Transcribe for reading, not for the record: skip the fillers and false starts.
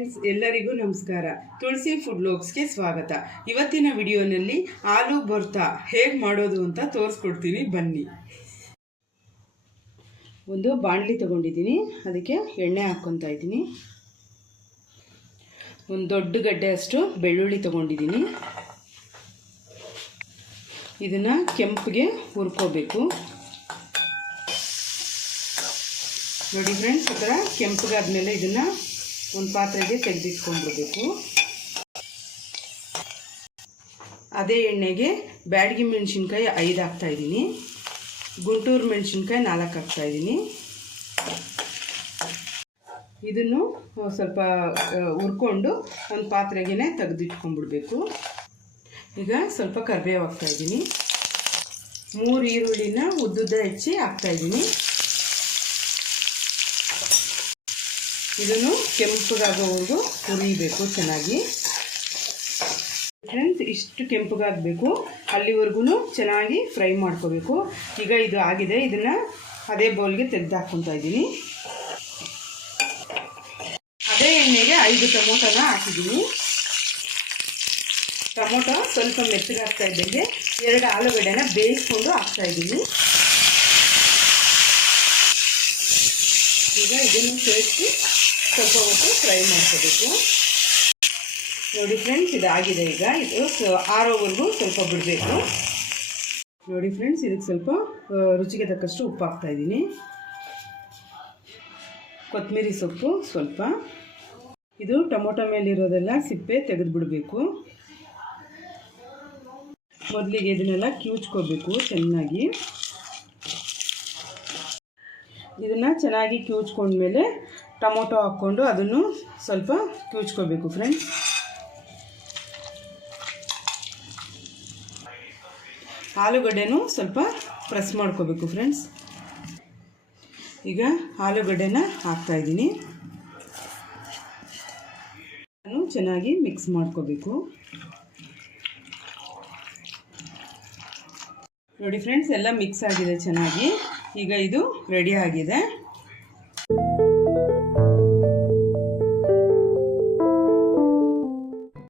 Friends, ಎಲ್ಲರಿಗೂ ನಮಸ್ಕಾರ. ತುಳಸಿ food ವ್ಲಾಗ್ಸ್ಗೆ ಸ್ವಾಗತ. ಇವತ್ತಿನ ವಿಡಿಯೋನಲ್ಲಿ ಆಲೂ ಭರ್ತಾ ಹೇಗೆ ಮಾಡೋದು ಅಂತ ತೋರಿಸ್ಕೊಡ್ತೀನಿ, ಬನ್ನಿ. ಒಂದು ಬಾಣಲಿ ತಗೊಂಡಿದ್ದೀನಿ, ಅದಕ್ಕೆ ಎಣ್ಣೆ ಹಾಕ್ಕೊತಾ ಇದ್ದೀನಿ. ಒಂದು ದೊಡ್ಡ ಗಡ್ಡೆ ಅಷ್ಟು ಬೆಳ್ಳುಳ್ಳಿ ತಗೊಂಡಿದ್ದೀನಿ. ಇದನ್ನು ಕೆಂಪಿಗೆ ಹುರ್ಕೋಬೇಕು. ನೋಡಿ ಫ್ರೆಂಡ್ಸ್, ಈ ಥರ ಕೆಂಪಗಾದ್ಮೇಲೆ ಇದನ್ನು ಒಂದು ಪಾತ್ರೆಗೆ ತೆಗೆದಿಟ್ಕೊಂಡ್ಬಿಡ್ಬೇಕು. ಅದೇ ಎಣ್ಣೆಗೆ ಬ್ಯಾಡಗಿ ಮೆಣಸಿನ್ಕಾಯಿ 5 ಹಾಕ್ತಾಯಿದ್ದೀನಿ, ಗುಂಟೂರು ಮೆಣಸಿನ್ಕಾಯಿ 4 ಹಾಕ್ತಾಯಿದ್ದೀನಿ. ಇದನ್ನು ಸ್ವಲ್ಪ ಹುರ್ಕೊಂಡು ಒಂದು ಪಾತ್ರೆಗೆ ತೆಗೆದಿಟ್ಕೊಂಡ್ಬಿಡ್ಬೇಕು. ಈಗ ಸ್ವಲ್ಪ ಕರಿಬೇವು ಹಾಕ್ತಾಯಿದ್ದೀನಿ. 3 ಈರುಳ್ಳಿನ ಉದ್ದುದ್ದ ಹೆಚ್ಚಿ ಹಾಕ್ತಾಯಿದ್ದೀನಿ. ಇದನ್ನು ಕೆಂಪಗಾಗೋವರೆಗೂ ಹುರಿಬೇಕು ಚೆನ್ನಾಗಿ. ಫ್ರೆಂಡ್ಸ್, ಇಷ್ಟು ಕೆಂಪಗಾಗಬೇಕು, ಅಲ್ಲಿವರೆಗೂ ಚೆನ್ನಾಗಿ ಫ್ರೈ ಮಾಡ್ಕೋಬೇಕು. ಈಗ ಇದು ಆಗಿದೆ, ಇದನ್ನು ಅದೇ ಬೌಲ್ಗೆ ತೆಗೆದು ಹಾಕ್ಕೊತಾ ಇದ್ದೀನಿ. ಅದೇ ಎಣ್ಣೆಗೆ 5 ಟೊಮೊಟೊನ ಹಾಕಿದ್ದೀನಿ. ಟೊಮೊಟೊ ಸ್ವಲ್ಪ ಮೆತ್ತಗಾಗ್ತಾ ಇದ್ದಂಗೆ 2 ಆಲೂಗಡ್ಡೆನ ಬೇಯಿಸ್ಕೊಂಡು ಹಾಕ್ತಾಯಿದ್ದೀನಿ. ಈಗ ಇದನ್ನು ಸೇರಿಸಿ ಸ್ವಲ್ಪ ಹೊತ್ತು ಫ್ರೈ ಮಾಡ್ಕೋಬೇಕು. ನೋಡಿ ಫ್ರೆಂಡ್ಸ್, ಇದಾಗಿದೆ. ಈಗ ಇದು ಆರೋವರೆಗೂ ಸ್ವಲ್ಪ ಬಿಡಬೇಕು. ನೋಡಿ ಫ್ರೆಂಡ್ಸ್, ಇದಕ್ಕೆ ಸ್ವಲ್ಪ ರುಚಿಗೆ ತಕ್ಕಷ್ಟು ಉಪ್ಪು ಹಾಕ್ತಾಯಿದ್ದೀನಿ. ಕೊತ್ತಂಬರಿ ಸೊಪ್ಪು ಸ್ವಲ್ಪ. ಇದು ಟೊಮೊಟೊ ಮೇಲಿರೋದೆಲ್ಲ ಸಿಪ್ಪೆ ತೆಗೆದು ಬಿಡಬೇಕು. ಮೊದಲಿಗೆ ಇದನ್ನೆಲ್ಲ ಕಿವುಚ್ಕೋಬೇಕು ಚೆನ್ನಾಗಿ. ಇದನ್ನು ಚೆನ್ನಾಗಿ ಕಿವುಚ್ಕೊಂಡ್ಮೇಲೆ ಟೊಮೊಟೊ ಹಾಕ್ಕೊಂಡು ಅದನ್ನು ಸ್ವಲ್ಪ ಕಿವುಚ್ಕೋಬೇಕು ಫ್ರೆಂಡ್ಸ್. ಆಲೂಗಡ್ಡೆನೂ ಸ್ವಲ್ಪ ಪ್ರೆಸ್ ಮಾಡ್ಕೋಬೇಕು ಫ್ರೆಂಡ್ಸ್. ಈಗ ಆಲೂಗಡ್ಡೆನ ಹಾಕ್ತಾಯಿದ್ದೀನಿ. ನಾನು ಚೆನ್ನಾಗಿ ಮಿಕ್ಸ್ ಮಾಡ್ಕೋಬೇಕು. ನೋಡಿ ಫ್ರೆಂಡ್ಸ್, ಎಲ್ಲ ಮಿಕ್ಸ್ ಆಗಿದೆ ಚೆನ್ನಾಗಿ. ಈಗ ಇದು ರೆಡಿ ಆಗಿದೆ.